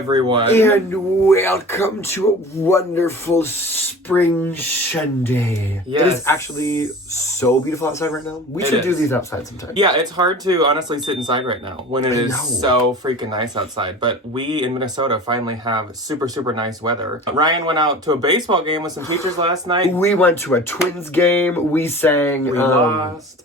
everyone. And welcome to a wonderful spring Sunday. Yes. It is actually so beautiful outside right now. We should do these outside sometime. Yeah, it's hard to honestly sit inside right now when it is so freaking nice outside. But we in Minnesota finally have super, super nice weather. Ryan went out to a baseball game with some teachers last night. We went to a Twins game. We sang. We lost.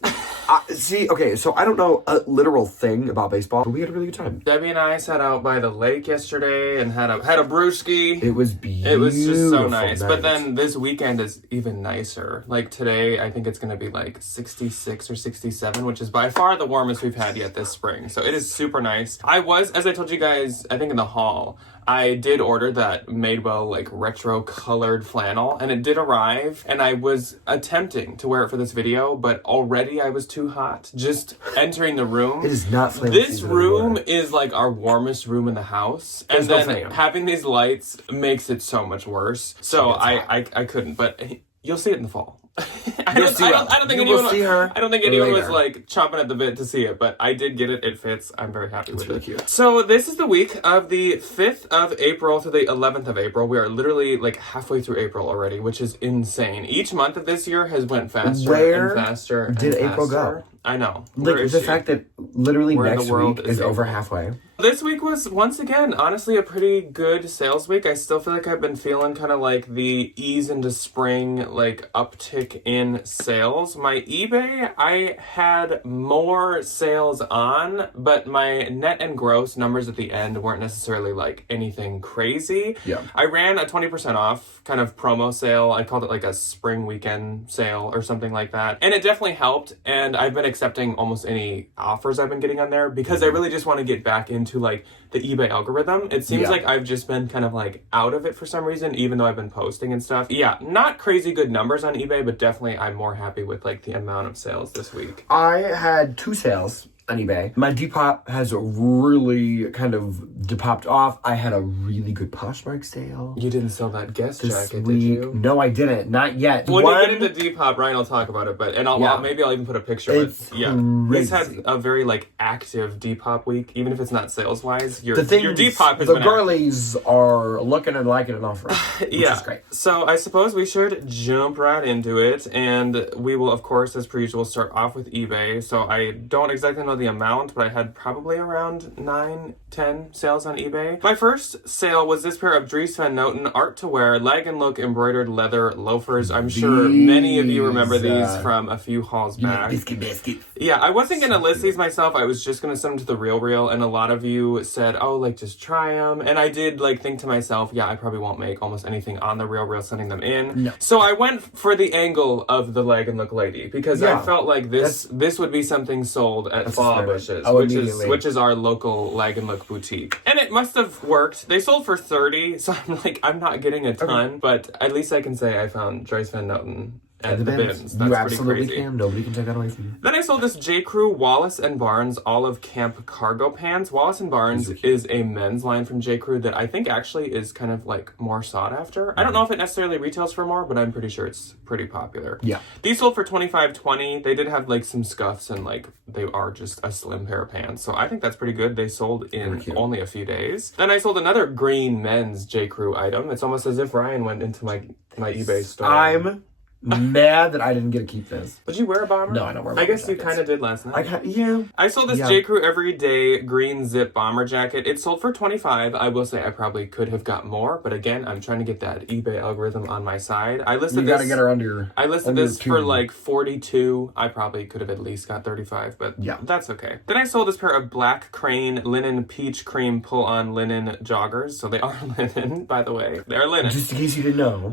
So I don't know a literal thing about baseball, but we had a really good time. Debbie and I sat out by the lake yesterday and had a brewski. It was beautiful. It was just so nice. But then this weekend is even nicer. Like today, I think it's going to be like 66 or 67, which is by far the warmest we've had yet this spring. So it is super nice. As I told you guys, I think in the hall, I did order that Madewell like retro colored flannel and it did arrive and I was attempting to wear it for this video, but already I was too hot just entering the room. It is not flannel. This room is like our warmest room in the house. There's and then having these lights makes it so much worse. So I couldn't, but you'll see it in the fall. I don't think anyone was like chomping at the bit to see it, but I did get it. It fits. I'm very happy with it. Cute. So this is the week of the 5th of April to the 11th of April. We are literally like halfway through April already, which is insane. Each month of this year has went faster and faster. Where did April go? I know. Like the fact that literally next week is over halfway. This week was, once again, honestly, a pretty good sales week. I still feel like I've been feeling kind of like the ease into spring, like uptick in sales. My eBay, I had more sales on, but my net and gross numbers at the end weren't necessarily like anything crazy. Yeah. I ran a 20% off kind of promo sale. I called it like a spring weekend sale or something like that. And it definitely helped. And I've been accepting almost any offers I've been getting on there because I really just want to get back into like the eBay algorithm. It seems like I've just been kind of like out of it for some reason, even though I've been posting and stuff. Yeah, not crazy good numbers on eBay, but definitely I'm more happy with like the amount of sales this week. I had 2 sales on eBay. My Depop has really kind of depopped off. I had a really good Poshmark sale. You didn't sell that guest jacket, week. Did you? No, I didn't. Not yet. When you get into Depop, Ryan will talk about it, but maybe I'll even put a picture of it. Yeah. He's had a very like active Depop week, even if it's not sales wise. Your Depop has been girlies are looking and liking it off right. Which is great. So I suppose we should jump right into it, and we will of course, as per usual, start off with eBay. So I don't exactly know the amount, but I had probably around 9-10 sales on eBay. My first sale was this pair of Dries Van Noten art to wear leg and look embroidered leather loafers. I'm sure many of you remember these from a few hauls back. Biscuit. Yeah, I wasn't gonna list these myself. I was just gonna send them to the Real, and a lot of you said, "Oh, like just try them." And I did like think to myself, "Yeah, I probably won't make almost anything on the Real sending them in." No. So I went for the angle of the leg and look lady because I felt like this would be something sold at Fall Bushes, which is our local leg and look boutique, and it must have worked. They sold for $30, so I'm not getting a ton, but at least I can say I found Dries Van Noten at the bins. That's you absolutely pretty crazy. can. Nobody can take that away from you. Then I sold this J. Crew Wallace & Barnes Olive Camp cargo pants. Wallace & Barnes is a men's line from J. Crew that I think actually is kind of like more sought after. I don't know if it necessarily retails for more, but I'm pretty sure it's pretty popular. Yeah. These sold for $25.20. They did have like some scuffs and like they are just a slim pair of pants. So I think that's pretty good. They sold in only a few days. Then I sold another green men's J. Crew item. It's almost as if Ryan went into my eBay store. I'm mad that I didn't get to keep this. Would you wear a bomber? No, I don't wear a bomber I guess you kind of did last night. I sold this J. Crew Everyday green zip bomber jacket. It sold for $25. I will say I probably could have got more, but again, I'm trying to get that eBay algorithm on my side. I listed this for like $42. I probably could have at least got $35, but that's okay. Then I sold this pair of black crane linen peach cream pull-on linen joggers. So they are linen, by the way. They're linen. Just in case you didn't know.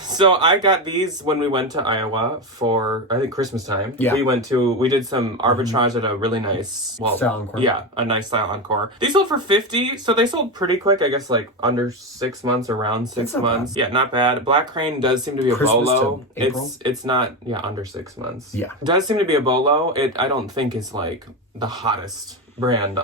So I got these when we went to Iowa for, I think, Christmas time. Yeah. We did some arbitrage at a really nice, style encore. Yeah, a nice style encore. These sold for $50, so they sold pretty quick, I guess like under 6 months, around 6 months. Yeah, not bad. Black Crane does seem to be a bolo. It's not, under 6 months. Yeah. It does seem to be a bolo. I don't think it's like the hottest brand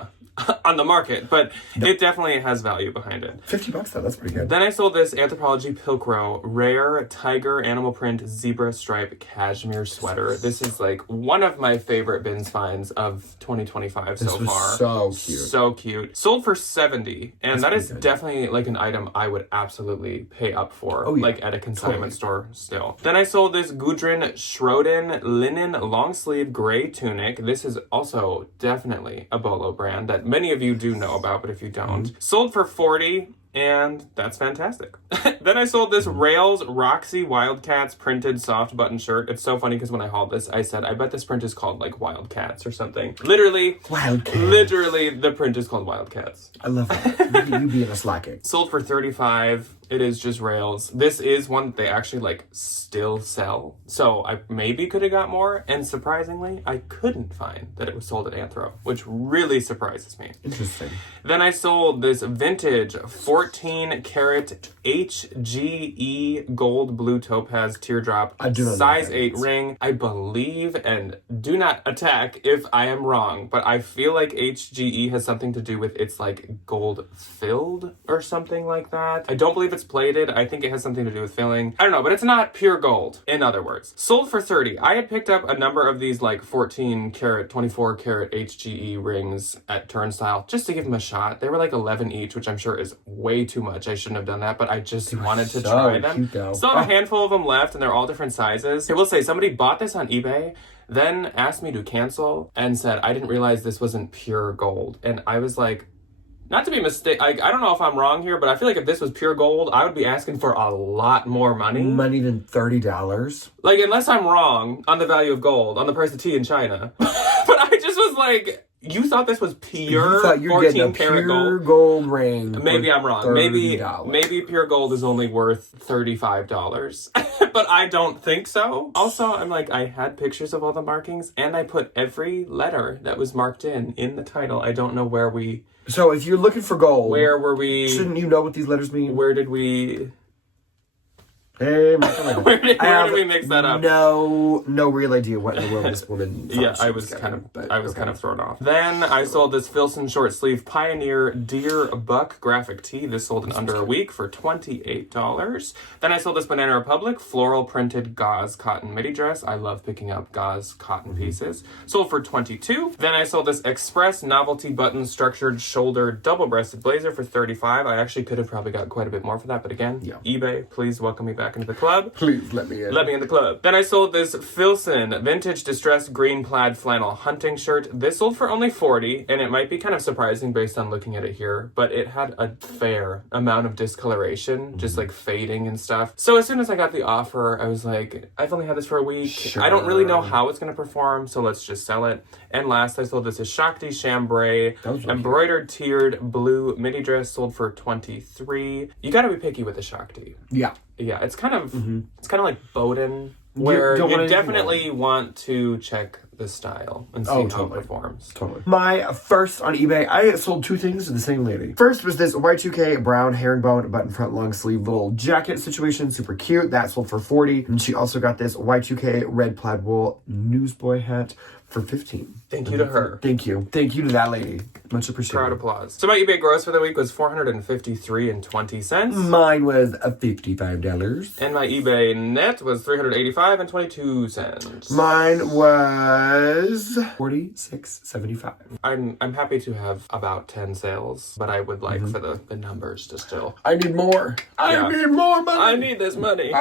on the market, but it definitely has value behind it. $50 though, that's pretty good. Then I sold this Anthropologie Pilcrow rare tiger animal print zebra stripe cashmere sweater. This is like one of my favorite bins finds of 2025 so far. So cute. So cute. Sold for $70, and that is definitely like an item I would absolutely pay up for, like at a consignment store still. Then I sold this Gudrun Schroden linen long sleeve gray tunic. This is also definitely a Bolo brand that many of you do know about, but if you don't. Sold for $40, and that's fantastic. Then I sold this Rails Roxy Wildcats printed soft button shirt. It's so funny because when I hauled this, I said, I bet this print is called like Wildcats or something. Literally, the print is called Wildcats. I love that. You being a slacking. Sold for $35. It is just Rails. This is one that they actually like still sell. So I maybe could have got more. And surprisingly, I couldn't find that it was sold at Anthro, which really surprises me. Interesting. Then I sold this vintage 14 karat HGE gold blue topaz teardrop size 8 ring. I believe, and do not attack if I am wrong, but I feel like HGE has something to do with it's like gold filled or something like that. I don't believe it's plated. I think it has something to do with filling. I don't know, but it's not pure gold, in other words. Sold for $30. I had picked up a number of these like 14 karat, 24 karat HGE rings at Turnstile just to give them a shot. They were like 11 each, which I'm sure is way too much. I shouldn't have done that, but I just wanted to try them. Still have a handful of them left, and they're all different sizes. I will say, somebody bought this on eBay, then asked me to cancel, and said, I didn't realize this wasn't pure gold. And I was like, not to be mistaken, I don't know if I'm wrong here, but I feel like if this was pure gold, I would be asking for a lot more money. Money than $30? Like, unless I'm wrong on the value of gold, on the price of tea in China. But I just was like, you thought this was pure 14 karat gold ring? Maybe I'm wrong. Maybe pure gold is only worth $35. But I don't think so. Also, I'm like, I had pictures of all the markings, and I put every letter that was marked in the title. I don't know where we... So if you're looking for gold... Where were we... Shouldn't you know what these letters mean? Where did we... Hey, where did we mix that up? No real idea what in the world this woman thought. Yeah, I was kind of thrown off. Then I sold this Filson short sleeve Pioneer Deer Buck graphic tee. This sold in under a week for $28. Then I sold this Banana Republic floral printed gauze cotton midi dress. I love picking up gauze cotton pieces. Sold for $22. Then I sold this Express novelty button structured shoulder double-breasted blazer for $35. I actually could have probably got quite a bit more for that, but again, eBay, please welcome me back into the club. Please let me in. Let me in the club. Then I sold this Filson vintage distressed green plaid flannel hunting shirt. This sold for only $40, and it might be kind of surprising based on looking at it here, but it had a fair amount of discoloration, just like fading and stuff. So as soon as I got the offer, I was like, I've only had this for a week. Sure. I don't really know how it's going to perform, so let's just sell it. And last, I sold this Shakti chambray embroidered tiered blue midi dress, sold for $23. You got to be picky with the Shakti. Yeah. Yeah, it's kind of like Bowden, where you definitely want to check the style and see how it performs. Totally. My first on eBay, I sold two things to the same lady. First was this Y2K brown herringbone button front long sleeve little jacket situation, super cute. That sold for $40. And she also got this Y2K red plaid wool newsboy hat for $15. Thank you to her. Thank you to that lady. Much appreciated. Crowd applause. So my eBay gross for the week was $453.20. Mine was $55. And my eBay net was $385.22. Mine was $46.75. I'm happy to have about 10 sales, but I would like for the numbers to still. I need more. I need more money. I need this money.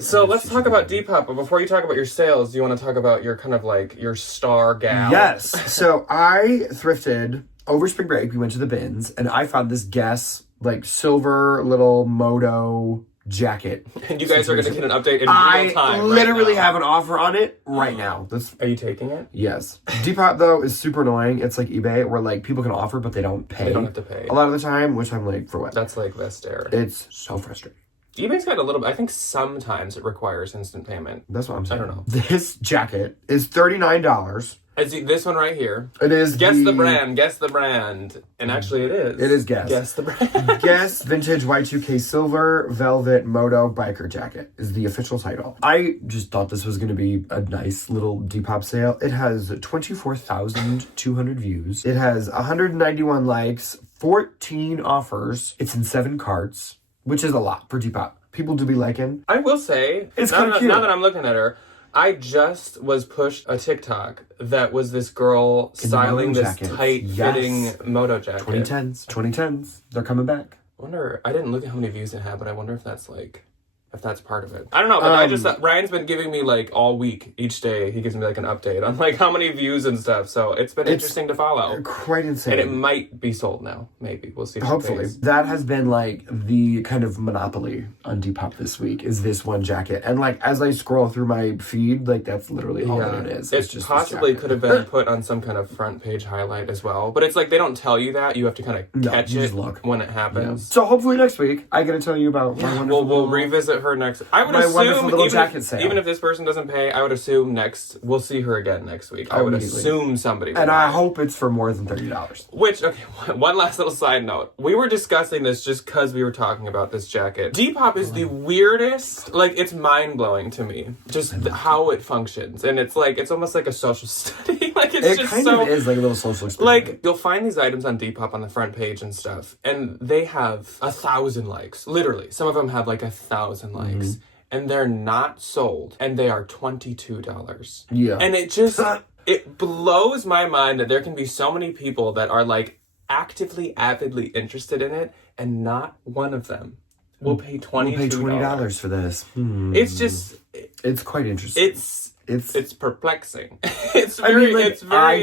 So let's talk about Depop. But before you talk about your sales, do you want to talk about your kind of like your star gal? Yes. So I thrifted over spring break. We went to the bins and I found this Guess like silver little moto jacket. And you guys are going to get an update in real time. I literally have an offer on it right now. Are you taking it? Yes. Depop though is super annoying. It's like eBay where like people can offer but they don't pay. They don't have to pay a lot of the time, which I'm like, for what? That's like Vestair. It's so frustrating. eBay's got a little bit, I think sometimes it requires instant payment. That's what I'm saying. I don't know. This jacket is $39. I see this one right here. It is Guess the brand. Guess the brand. And actually it is. It is Guess. Guess the brand. Guess Vintage Y2K Silver Velvet Moto Biker Jacket is the official title. I just thought this was going to be a nice little Depop sale. It has 24,200 views. It has 191 likes, 14 offers. It's in 7 carts, which is a lot for Depop. People do be liking. I will say, it's kind of cute. Now that I'm looking at her, I just was pushed a TikTok that was this girl styling this tight-fitting moto jacket. 2010s. They're coming back. I didn't look at how many views it had, but I wonder if that's if that's part of it. I don't know, but Ryan's been giving me all week, each day, he gives me an update on how many views and stuff. So it's been interesting to follow. Quite insane. And it might be sold now. Maybe. We'll see. Hopefully. That has been the kind of monopoly on Depop this week is this one jacket. And as I scroll through my feed, that's literally all that it is. It just possibly could have been put on some kind of front page highlight as well. But it's they don't tell you that. You have to kind of catch it when it happens. Yeah. So hopefully next week I get to tell you about my wonderful we'll revisit her next. I would assume even if this person doesn't pay, I would assume we'll see her again next week. I would assume somebody will. And I hope it's for more than $30. Which, okay, one last little side note. We were discussing this just because we were talking about this jacket. Depop is the weirdest, it's mind-blowing to me. Just how it functions. And it's it's almost like a social study. It kind of is like a little social experiment. You'll find these items on Depop on the front page and stuff, and they have 1,000 likes. Literally. Some of them have 1,000 likes. And they're not sold. And they are $22. Yeah. And it just, it blows my mind that there can be so many people that are actively, avidly interested in it, and not one of them will pay $22. We'll pay $20 for this. It's just... It's quite interesting. It's perplexing. I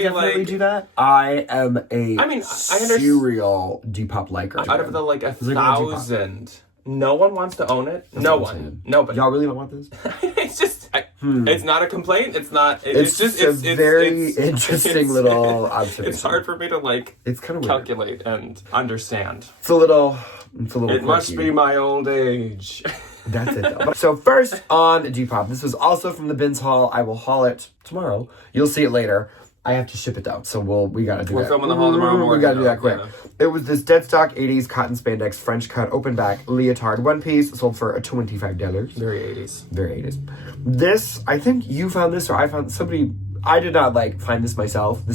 definitely do that. I am a serial Depop liker. Out of the 1,000... No one wants to own it. No one. Nobody. Y'all really don't want this? It's just... It's not a complaint. It's not... It's very interesting little observation. It's hard for me to, it's kind of calculate and understand. It's a little It quirky. must be my old age. That's it, though. So first on Depop, this was also from the Bins haul. I will haul it tomorrow. You'll see it later. I have to ship it, though, so we gotta do that. We're filming the haul tomorrow morning. We gotta do that quick. Yeah. It was this dead stock 80s cotton spandex French cut open back leotard one piece sold for $25. Very 80s. Very 80s. This, I think you found this, or I found somebody... I did not find this myself. I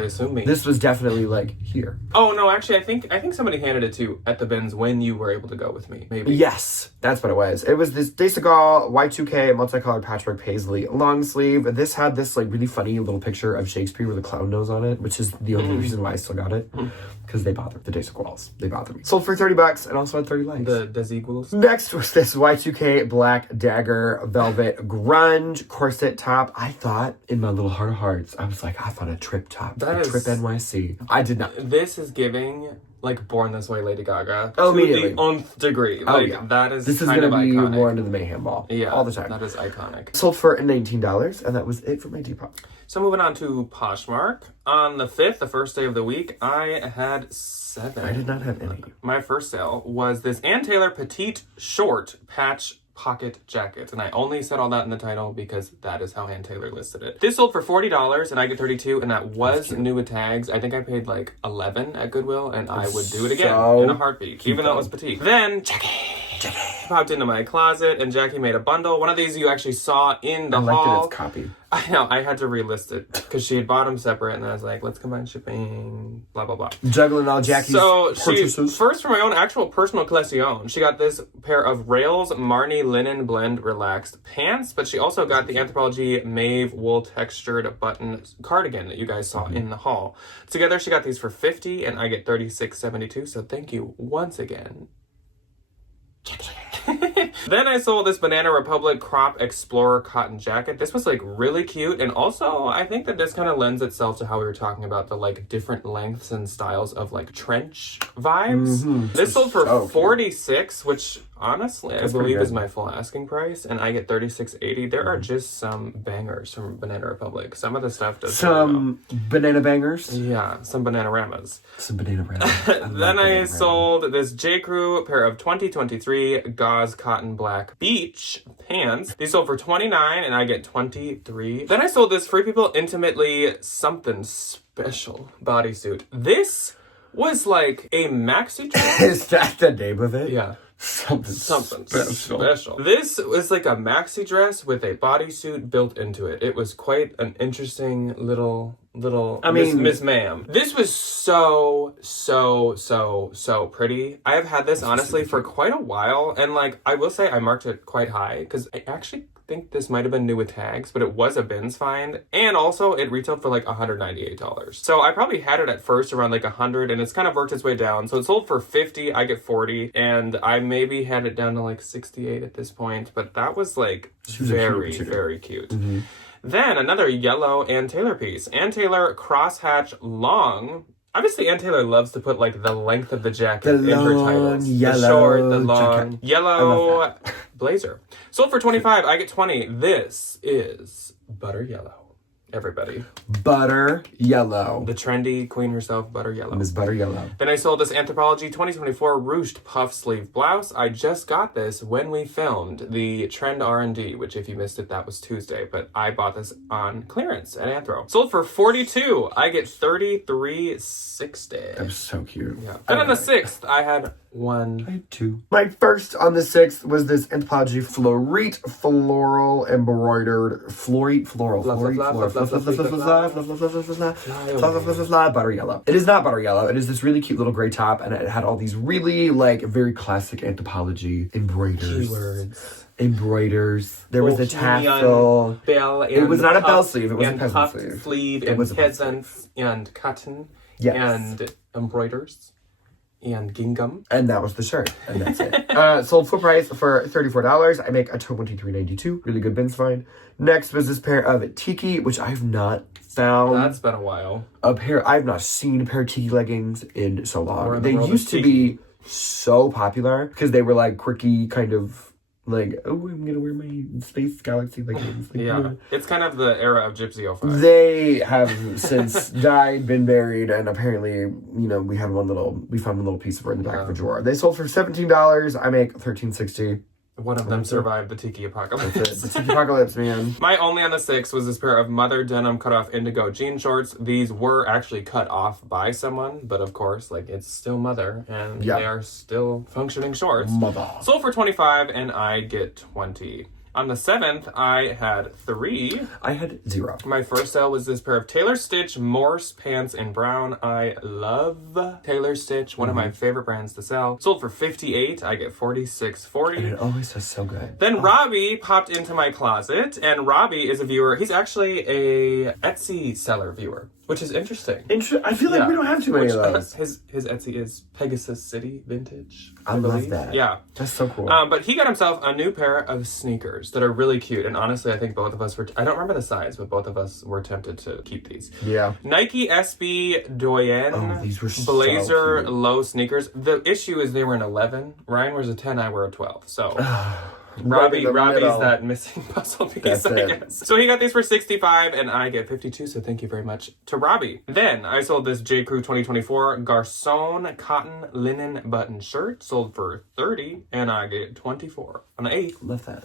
assume me. This was definitely here. Oh no, actually, I think somebody handed it to you at the Bins when you were able to go with me. Maybe. Yes, that's what it was. It was this De Segal Y2K multicolored patchwork paisley long sleeve. This had this really funny little picture of Shakespeare with a clown nose on it, which is the only reason why I still got it. Because they bothered the De Segals. They bothered me. Sold for $30 and also had 30 likes. The Desiguals. Next was this Y2K black dagger velvet grunge corset top. I thought in my little heart of hearts, I was I thought a trip top. Trip NYC. I did not. This is giving Born This Way Lady Gaga to the nth degree. That is this is going to be worn to the Mayhem Ball all the time. That is iconic. Sold for $19 and that was it for my Depop. So moving on to Poshmark. On the 5th, the first day of the week, I had 7. I did not have any. My first sale was this Ann Taylor petite short patch pocket jacket, and I only said all that in the title because that is how Ann Taylor listed it. This sold for $40 and I get $32, and that was new with tags. I think I paid $11 at Goodwill, and I would do it again in a heartbeat, even though it was petite. Then Jackie popped into my closet, and Jackie made a bundle. One of these you actually saw in the haul. I liked its copy. I know, I had to relist it because she had bought them separate, and I was let's combine shipping, blah, blah, blah. Juggling all Jackie's purchases. First for my own actual personal collection, she got this pair of Rails Marnie Linen Blend Relaxed pants, but she also got the Anthropologie Mauve Wool Textured Button cardigan that you guys saw in the haul. Together, she got these for $50, and I get $36.72, so thank you once again. Then I sold this Banana Republic Crop Explorer cotton jacket. This was really cute, and also I think that this kind of lends itself to how we were talking about the different lengths and styles of trench vibes. This sold for $46, which honestly I believe is my full asking price, and I get $36.80. There are just some bangers from Banana Republic. Some of the stuff does banana bangers. Yeah, some Bananaramas. Some Bananaramas. Then I sold this J. Crew pair of 2023 gauze cotton cotton black beach pants. These sold for $29 and I get $23. Then I sold this Free People Intimately Something Special bodysuit. This was like a maxi dress. Is that the name of it? Yeah. Something special. This was like a maxi dress with a bodysuit built into it. It was quite an interesting little Miss Ma'am. This was so pretty. I have had this honestly for quite a while, and like I will say I marked it quite high because I actually think this might have been new with tags, but it was a bins find, and also it retailed for like $198. So I probably had it at first around like $100, and it's kind of worked its way down. So it sold for $50, I get $40, and I maybe had it down to like $68 at this point, but that was like very cute. Mm-hmm. Then another yellow Ann Taylor piece. Ann Taylor crosshatch long. Obviously, Ann Taylor loves to put like the length of the jacket in her titles. Yellow the short, the long, jacket. yellow blazer. Sold for $25, I get $20. This is butter yellow. Everybody. Butter yellow. The trendy queen herself, butter yellow. Miss Butter Yellow. Then I sold this Anthropologie 2024 ruched puff sleeve blouse. I just got this when we filmed the Trend R&D, which if you missed it, that was Tuesday, but I bought this on clearance at Anthro. Sold for $42. I get $33.60. That was so cute. Yeah. Then on the 6th, I had one. Two. My first on the 6th was this Anthropologie Florite floral embroidered butter yellow. It is not butter yellow. It is this really cute little gray top, and it had all these really like very classic Anthropologie embroiders. There was a tassel. It was not a bell sleeve. It was a peasant sleeve. It was peasants and cotton and embroiders. And gingham. And that was the shirt. And that's it. Sold full price for $34. I make a $23.92. Really good bins find. Next was this pair of Tiki, which I've not found. That's been a while. I've not seen a pair of Tiki leggings in so long. They used to be so popular because they were like quirky kind of like, oh, I'm gonna wear my Space Galaxy leggings. Like, yeah, it's kind of the era of Gypsy 05. They have since died, been buried, and apparently, we found one little piece of it in the back of a drawer. They sold for $17. I make $13.60. One of them survived the Tiki Apocalypse. The Tiki Apocalypse, man. My only on the 6th was this pair of Mother denim cut-off indigo jean shorts. These were actually cut off by someone, but of course, like, it's still Mother, and they are still functioning shorts. Mother. Sold for $25, and I get $20. On the 7th, I had 3. I had 0. My first sale was this pair of Taylor Stitch Morse pants in brown. I love Taylor Stitch, one of my favorite brands to sell. Sold for $58. I get $46.40. And it always does so good. Then Robbie popped into my closet, and Robbie is a viewer. He's actually a Etsy seller viewer, which is interesting. I feel like we don't have too many of those. His Etsy is Pegasus City Vintage. I love that. Yeah. That's so cool. But he got himself a new pair of sneakers that are really cute. And honestly, I think both of us I don't remember the size, but both of us were tempted to keep these. Yeah. Nike SB Doyen these were blazer so cute. Low sneakers. The issue is they were an 11. Ryan wears a 10, I wear a 12. So... Robbie's that missing puzzle piece, I guess. So he got these for $65 and I get $52, so thank you very much to Robbie. Then I sold this J. Crew 2024 Garçon cotton linen button shirt, sold for $30 and I get $24 on the 8th. Love that.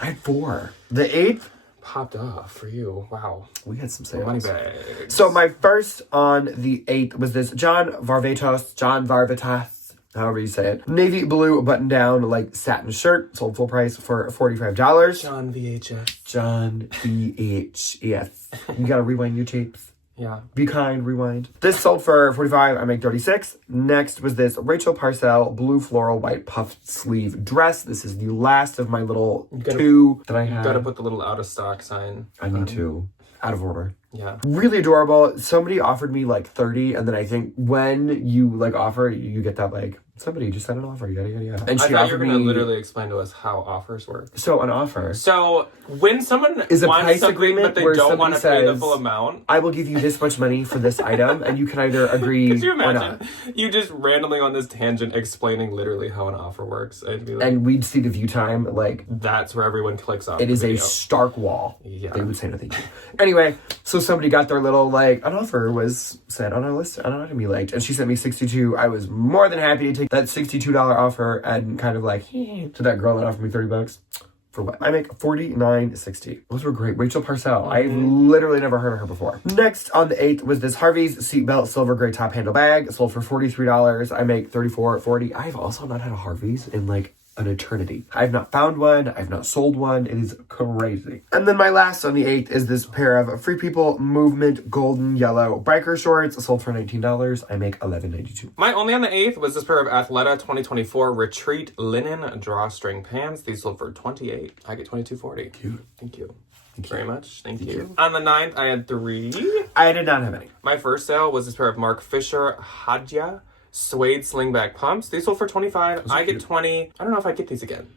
I had 4. The 8th popped off for you. Wow. We had some sales. Money bags. So my first on the 8th was this John Varvatos, however you say it. Navy blue button down like satin shirt. Sold full price for $45. John VHS. John VHS. You gotta rewind your tapes. Yeah. Be kind, rewind. This sold for $45. I make $36. Next was this Rachel Parcell blue floral white puffed sleeve dress. This is the last of my little 2 that I have. Gotta put the little out of stock sign. I need to. Out of order. Yeah. Really adorable. Somebody offered me like 30, and then I think when you like offer, you get that like, somebody just sent an offer, yada yada yada. And I she thought you offered were going to me literally explain to us how offers work. So an offer. So when someone is a wants price something agreement but they where don't want to pay the says, full amount. I will give you this much money for this item, and you can either agree Could you or imagine not. you just randomly on this tangent explaining literally how an offer works? I'd be like, And we'd see the view time, like that's where everyone clicks on. it is the a video. stark wall. Yeah. They would say no thank you. Anyway, so somebody got their little, like, an offer was set on our list, on an item you liked, and she sent me 62. I was more than happy to take that $62 offer and kind of like, to that girl that offered me $30. For what? I make $49.60. Those were great. Rachel Parcell. I've literally never heard of her before. Next on the 8th was this Harvey's seatbelt silver gray top handle bag. Sold for $43. I make $34.40. I've also not had a Harvey's in like an eternity. I've not found one. I've not sold one. It is crazy. And then my last on the 8th is this pair of Free People Movement golden yellow biker shorts. Sold for $19. I make $11.92. My only on the 8th was this pair of Athleta 2024 Retreat linen drawstring pants. These sold for $28. I get $22.40. Cute. Thank you. Thank you very much. Thank you. On the 9th, I had 3. I did not have any. My first sale was this pair of Mark Fisher Hadja suede slingback pumps. These sold for $25. I get $20. I don't know if I get these again.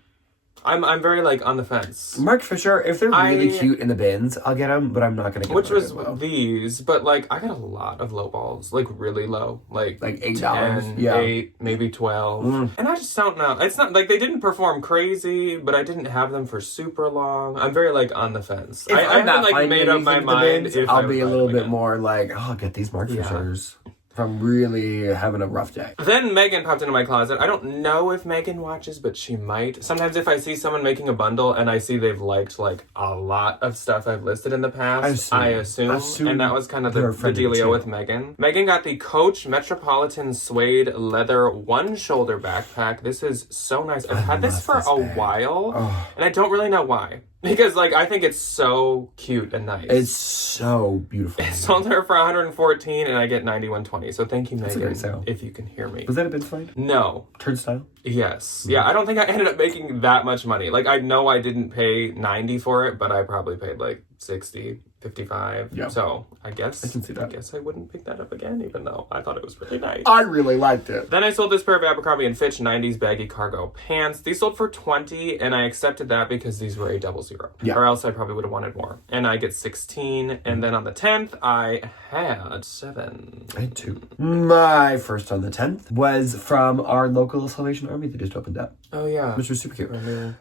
I'm very like on the fence. Mark Fisher, if they're really cute in the bins, I'll get them, but I'm not gonna get which them. Was these, but like I got a lot of low balls, like really low, like $8, 10, yeah, 8, maybe 12, and I just don't know. It's not like they didn't perform crazy, but I didn't have them for super long. I'm very like on the fence. I haven't like made up my mind. Bins, I'll be a little bit more like, oh, I'll get these Mark Fishers. If I'm really having a rough day. Then Megan popped into my closet. I don't know if Megan watches, but she might. Sometimes if I see someone making a bundle and I see they've liked like a lot of stuff I've listed in the past, I assume. And that was kind of the dealio with Megan. Megan got the Coach Metropolitan Suede Leather One Shoulder Backpack. This is so nice. I've had this for a while, and I don't really know why. Because, like, I think it's so cute and nice. It's so beautiful. It sold her for $114, and I get $91.20. So thank you, Megan. That's a great sale. If you can hear me. Was that a bid find? No. Turnstile? Yes. Yeah, I don't think I ended up making that much money. Like, I know I didn't pay $90 for it, but I probably paid, like, $60, $55. Yeah. So, I guess I can see that. I guess I wouldn't pick that up again, even though I thought it was really nice. I really liked it. Then I sold this pair of Abercrombie & Fitch 90s baggy cargo pants. These sold for $20, and I accepted that because these were a 00. Yeah. Or else I probably would have wanted more. And I get $16. And then on the 10th, I had 7. I had 2. My first on the 10th was from our local Salvation Army that just opened up. Oh, yeah. Which was super cute.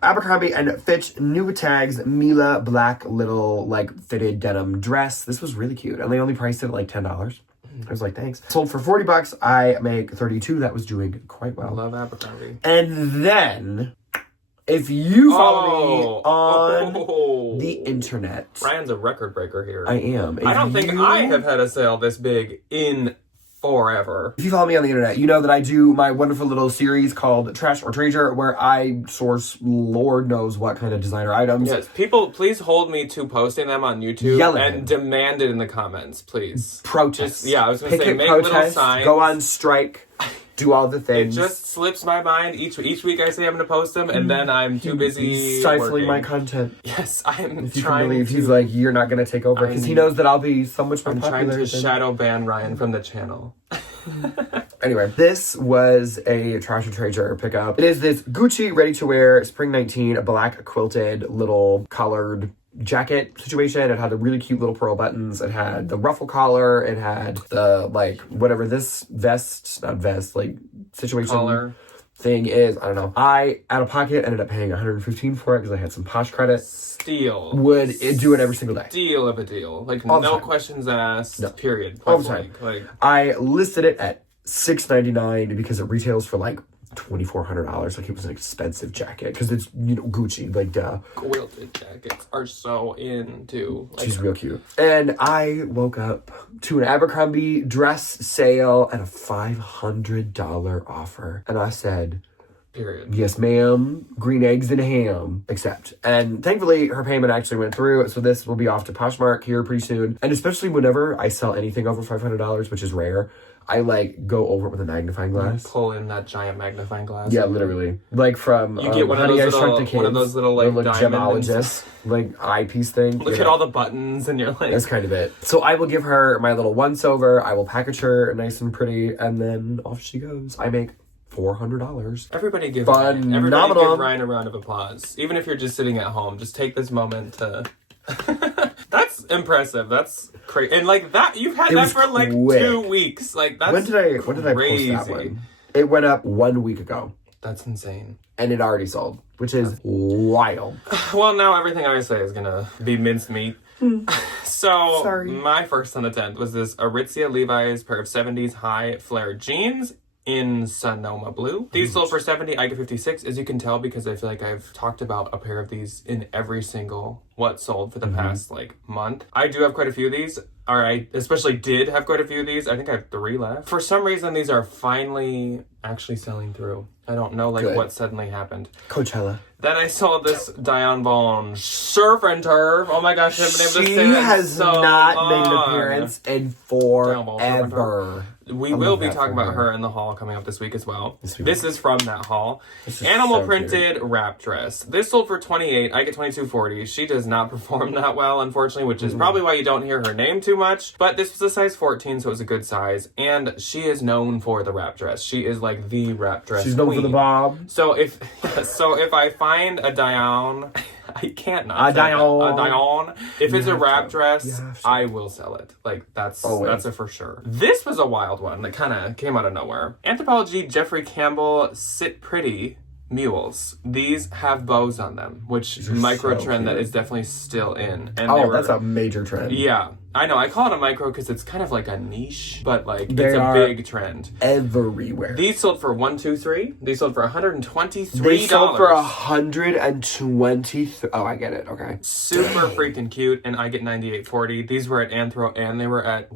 Abercrombie & Fitch new tags Mila black little like fitted denim dress. This was really cute. And they only priced it at like $10. I was like, thanks. Sold for $40. I make $32. That was doing quite well. I love Abercrombie. And then, if you follow me on the internet, Ryan's a record breaker here. I am. I don't think I have had a sale this big in forever. If you follow me on the internet, you know that I do my wonderful little series called Trash or Treasure, where I source Lord knows what kind of designer items. Yes, people, please hold me to posting them on YouTube and demand it in the comments, please. Protest. I was going to say, make little signs. Go on strike. Do all the things. It just slips my mind. Each week I say I'm going to post them, and then I'm too busy stifling my content. Yes, I am if you can believe he's like, you're not going to take over, because he knows that I'll be so much more popular. I'm trying to shadow ban Ryan from the channel. Anyway, this was a Trash or Treasure pickup. It is this Gucci ready-to-wear Spring 19 black quilted little collared jacket situation. It had the really cute little pearl buttons. It had the ruffle collar. It had the, like, whatever this like, situation collar thing is. I don't know. I, out of pocket, ended up paying $115 for it because I had some Posh credit. Steal. Would do it every single day. Steal of a deal. Like, all no questions asked. No. Period. All the time. Like, I listed it at $699 because it retails for, like, $2,400. Like, it was an expensive jacket because it's, you know, Gucci, like, duh. Quilted jackets are so in too. Like, she's real cute. And I woke up to an Abercrombie dress sale and a $500 offer, and I said, period. Yes, ma'am. Green eggs and ham. Accept. And thankfully, her payment actually went through, so this will be off to Poshmark here pretty soon. And especially whenever I sell anything over $500, which is rare, I, like, go over it with a magnifying glass. Pull in that giant magnifying glass. Yeah, literally. Like from you get one of those little like gemologist, like eyepiece thing. Look at all the buttons, and you're like, that's kind of it. So I will give her my little once over. I will package her nice and pretty, and then off she goes. I make $400. Everybody give Ryan a round of applause. Even if you're just sitting at home, just take this moment to. That's impressive. That's crazy. And like that, you've had that for like 2 weeks. Like that's when did I post that one? It went up 1 week ago. That's insane. And it already sold, which is wild. Well, now everything I say is gonna be minced meat. So, Sorry. my first on the 10th was this Aritzia Levi's pair of 70s high flare jeans in Sonoma Blue. These sold for $70, I get $56, as you can tell, because I feel like I've talked about a pair of these in every single what sold for the past, like, month. I do have quite a few of these, or I especially did have quite a few of these. I think I have 3 left. For some reason, these are finally actually selling through. I don't know, like, what suddenly happened. Coachella. Then I saw this Diane Vaughn Surf and Turf. Oh my gosh, I've been able to say She that has so not long. made an appearance in forever. We will be talking about her in the haul coming up this week as well. Yes, we This will. is from that haul. This is Animal so printed wrap dress. This sold for $28. I get $22.40. She does not perform that well, unfortunately, which is probably why you don't hear her name too much. But this was a size 14, so it was a good size. And she is known for the wrap dress. She is like the wrap dress She's known queen. for the bob. So if I find a Diane, I can't not A say that. Diane. A Diane. If it's a have wrap to. dress, You have to. I will sell it. Like that's Always. a for sure. This was a wild one that kind of came out of nowhere. Anthropologie Jeffrey Campbell Sit Pretty mules. These have bows on them, which are micro so trend that cute. is definitely still in. And they Oh, were, that's a major trend. yeah. I know. I call it a micro because it's kind of like a niche, but like They it's a are big trend. Everywhere. These sold for $123. These sold for $123. They sold for 120. Oh, I get it. Okay. Super freaking cute, and I get $98.40. These were at Anthro, and they were at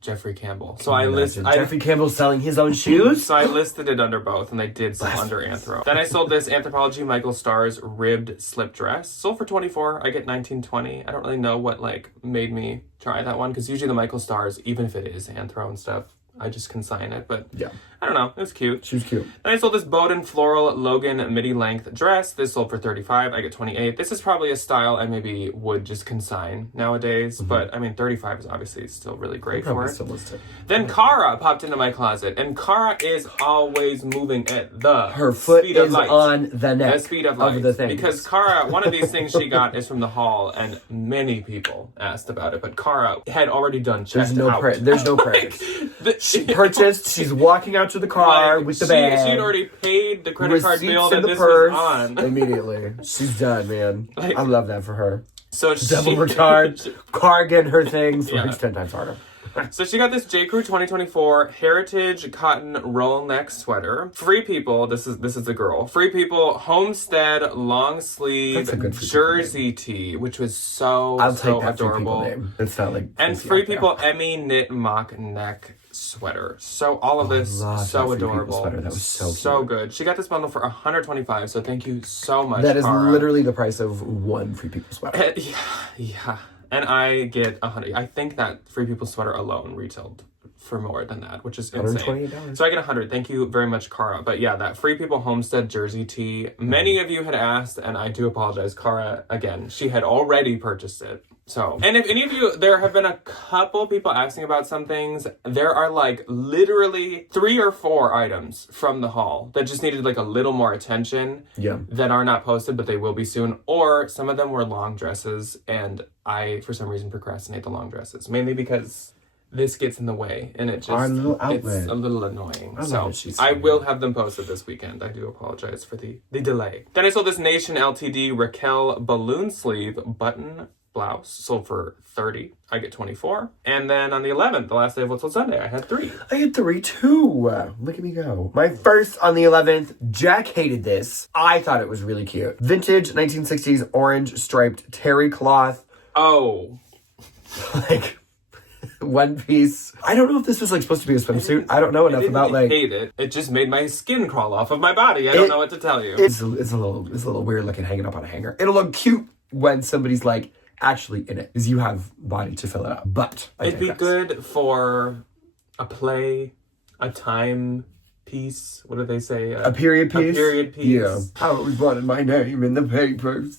Jeffrey Campbell. So Jeffrey Campbell selling his own shoes. So I listed it under both, and they did sell under Anthro. Then I sold this Anthropologie Michael Stars ribbed slip dress. Sold for $24. I get $19.20. I don't really know what like made me try that one, because usually the Michael Stars, even if it is Anthro and stuff, I just consign it. But Yeah. I don't know. It was cute. She was cute. Then I sold this Bowden floral Logan midi length dress. This sold for $35. I get $28. This is probably a style I maybe would just consign nowadays, but I mean $35 is obviously still really great for Probably it. still listed. Then Cara popped into my closet, and Cara is always moving at the Her foot speed of is light. on the neck The speed of light. the thing. Because Cara, one of these things she got is from the haul, and many people asked about it, but Cara had already done checked There's no out. praise. There's no praise. She The- purchased. She's walking out to the car with the bag. She'd already paid the credit card Receipts bill in that the this purse was on. immediately. She's done, man. Like- I love that for her. So Double retard, car getting her things, Yeah. works 10 times harder. So she got this J. Crew 2024 Heritage Cotton Roll Neck Sweater. Free People, this is a girl. Free People Homestead Long Sleeve That's a good Free People Jersey tee, which was so I'll take that adorable. Free People name. It's not like And fancy Free out there. People Emmy Knit Mock Neck Sweater. So all of this love so that Free People adorable. sweater. That was so cute. good. She got this bundle for $125, so thank you so much. That is Cara. literally the price of one Free People sweater. Yeah. And I get $100. I think that Free People sweater alone retailed for more than that, which is insane. $128. So I get $100. Thank you very much, Cara. But yeah, that Free People Homestead Jersey tee. Many of you had asked, and I do apologize. Cara, again, she had already purchased it. So, and if any of you, there have been a couple people asking about some things. There are like literally 3 or 4 items from the haul that just needed like a little more attention. Yeah. That are not posted, but they will be soon. Or some of them were long dresses, and I, for some reason, procrastinate the long dresses. Mainly because this gets in the way, and it just, Our little it's outlet. a little annoying. I love So that she's I funny. will have them posted this weekend. I do apologize for the delay. Then I sold this Nation LTD Raquel balloon sleeve button blouse. Sold for $30. I get $24. And then on the 11th, the last day of What's Sold Sunday, I had 3. I had 3 too. Look at me go. My first on the 11th, Jack hated this. I thought it was really cute. Vintage 1960s orange striped terry cloth. Oh. Like one piece. I don't know if this was like supposed to be a swimsuit. I don't know enough about like. hate it. It just made my skin crawl off of my body. I don't know what to tell you. It's a little weird looking hanging up on a hanger. It'll look cute when somebody's like actually in it, because you have body to fill it up. But It'd be good for a play, a time piece. What do they say? A period piece. A period piece. Yeah. I always wanted my name in the papers.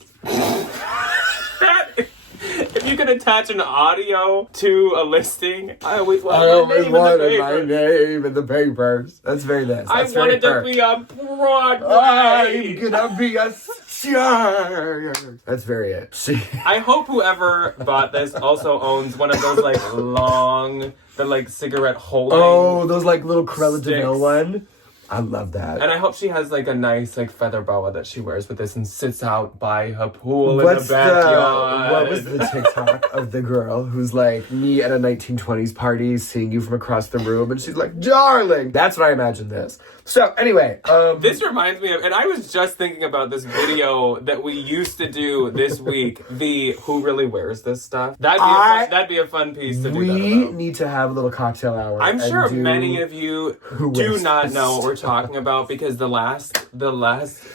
If you could attach an audio to a listing, I always I wanted always wanted my my name in the papers. That's very nice. I That's very wanted to her. be on Broadway. I'm gonna be a star. That's very it. See, I hope whoever bought this also owns one of those like long, the like cigarette holding. oh, those like little Cruella de Vil Sticks. one. I love that. And I hope she has like a nice like feather boa that she wears with this and sits out by her pool in What's the backyard. what was the TikTok of the girl who's like, me at a 1920s party seeing you from across the room, and she's like, darling. That's what I imagine this. So anyway, this reminds me of, and I was just thinking about this video that we used to do this week, the who really wears this stuff. That'd be a fun piece to do. We need to have a little cocktail hour. I'm sure many of you do not know what we're talking about, because the last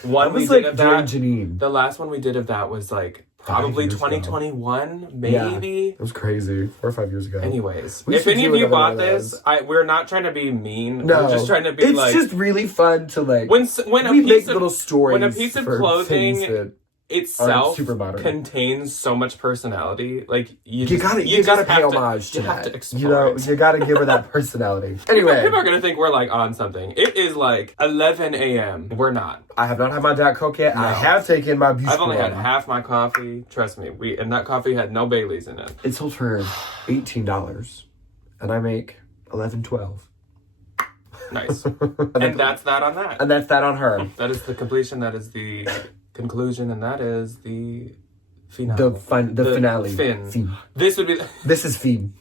one we did of that, Janine. the last one we did of that was like probably 2021, maybe. Yeah, it was crazy. 4 or 5 years ago. Anyways, if any of you bought this, we're not trying to be mean. No, we're just trying to be it's just really fun to like. When we make little stories. When a piece of clothing itself contains so much personality, like you gotta pay homage to that. You gotta give her that personality. Anyway, people are gonna think we're like on something. It is like 11 a.m. We're not. I have not had my Diet Coke yet. No. I have taken my Bustelo. I've only had half my coffee. Trust me, and that coffee had no Baileys in it. It sold for $18, and I make $11.12. Nice. And that's that on that. And that's that on her. That is the completion. That is the conclusion, and that is the finale. The finale. Fin. This would be. This is fin.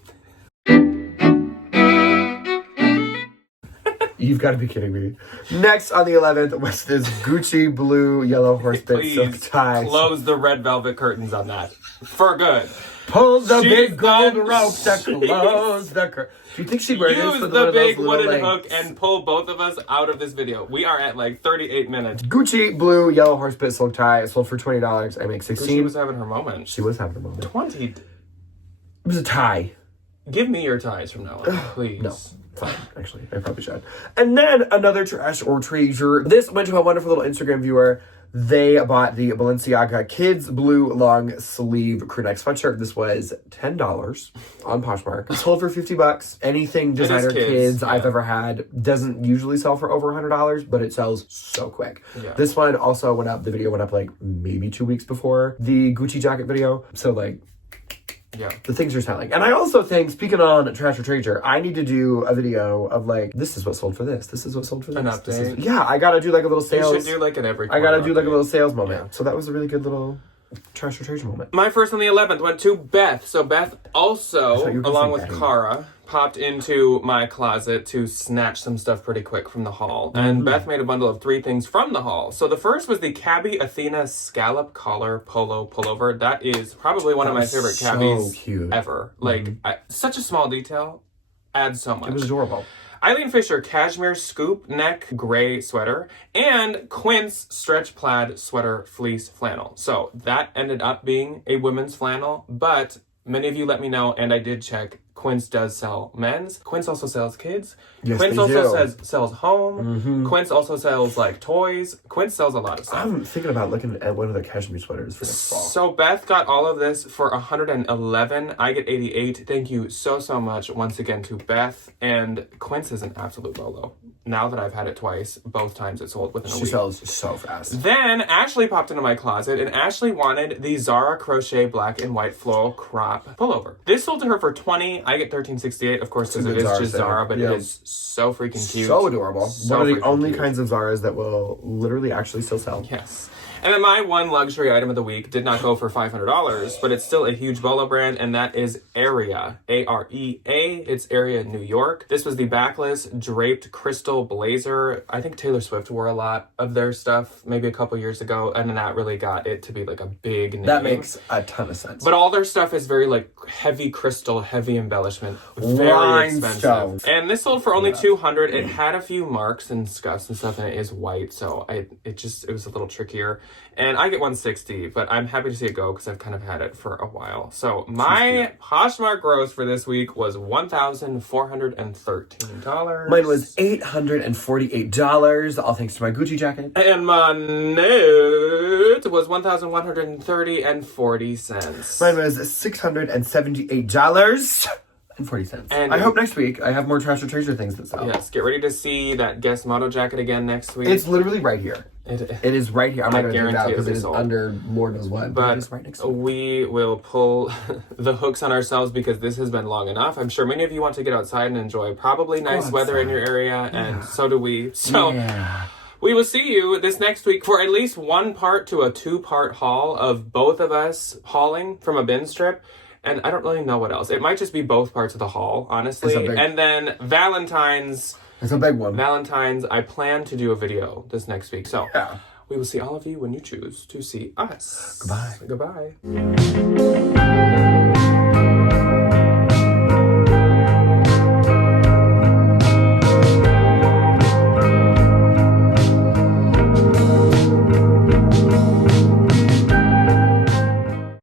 You've got to be kidding me. Next on the 11th was this Gucci blue yellow horsebit silk tie. Close the red velvet curtains on that for good. Pull the big gold rope to close the curtain. Do you think she'd wear this? Use the big wooden hook and pull both of us out of this video. We are at like 38 minutes. Gucci blue yellow horsebit silk tie. It sold for $20. I make $16. She was having her moment. She was having her moment. 20. It was a tie. Give me your ties from now on, please. No. Fine, actually. I probably should. And then another trash or treasure. This went to a wonderful little Instagram viewer. They bought the Balenciaga Kids Blue Long Sleeve crew neck sweatshirt. This was $10 on Poshmark. It sold for $50. Anything designer kids I've ever had doesn't usually sell for over $100, but it sells so quick. Yeah. This one also went up. The video went up like maybe 2 weeks before the Gucci jacket video. So like, yeah, the things are selling. And I also think, speaking on trash or treasure, I need to do a video of like, this is what sold for this. This is what sold for this. An update. Yeah, I gotta do like a little sales. You should do like an every I gotta do like a little sales moment. Yeah. So that was a really good little trash or treasure moment. My first on the 11th went to Beth. So Beth also, along with Cara, popped into my closet to snatch some stuff pretty quick from the haul. And Beth made a bundle of 3 things from the haul. So the first was the Cabby Athena scallop collar polo pullover. That is probably one of my favorite cabbies ever. Like, such a small detail adds so much. It was adorable. Eileen Fisher cashmere scoop neck gray sweater, and Quince stretch plaid sweater fleece flannel. So that ended up being a women's flannel, but many of you let me know, and I did check. Quince does sell men's. Quince also sells kids. Yes, Quince also sells home. Quince also sells like toys. Quince sells a lot of stuff. I'm thinking about looking at one of the cashmere sweaters for next fall. So Beth got all of this for $111. I get $88. Thank you so much once again to Beth. And Quince is an absolute Lolo. Now that I've had it twice, both times it sold within a week. She sells so fast. Then Ashley popped into my closet, and Ashley wanted the Zara crochet black and white floral crop pullover. This sold to her for $20. I get $13.68, of course, because it is just Zara, but it is so freaking cute. So adorable. One of the only kinds of Zaras that will literally actually still sell. Yes. And then my one luxury item of the week did not go for $500, but it's still a huge Bolo brand, and that is Area. A-R-E-A. It's Area in New York. This was the backless draped crystal blazer. I think Taylor Swift wore a lot of their stuff maybe a couple years ago, and then that really got it to be like a big name. That makes a ton of sense. But all their stuff is very like heavy crystal, heavy embellishment. Very expensive. And this sold for only $200. It had a few marks and scuffs and stuff, and it is white, so it was a little trickier. And I get $160, but I'm happy to see it go because I've kind of had it for a while. So my Poshmark gross for this week was $1,413. Mine was $848, all thanks to my Gucci jacket. And my net was $1,130.40. Mine was $678.40. and 40 cents. And I hope next week I have more Trash or Treasure things that sell. Yes, get ready to see that Guess Motto jacket again next week. It's literally right here. It is right here. I'm not going to take it out because it is under Lord knows what. But it is right next to it. We will pull the hooks on ourselves because this has been long enough. I'm sure many of you want to get outside and enjoy probably nice weather in your area, and so do we. So we will see you this next week for at least 1 part to a 2-part haul of both of us hauling from a bin strip. And I don't really know what else. It might just be both parts of the haul, honestly. And then Valentines. It's a big one. Valentines, I plan to do a video this next week. So we will see all of you when you choose to see us. Goodbye. Goodbye.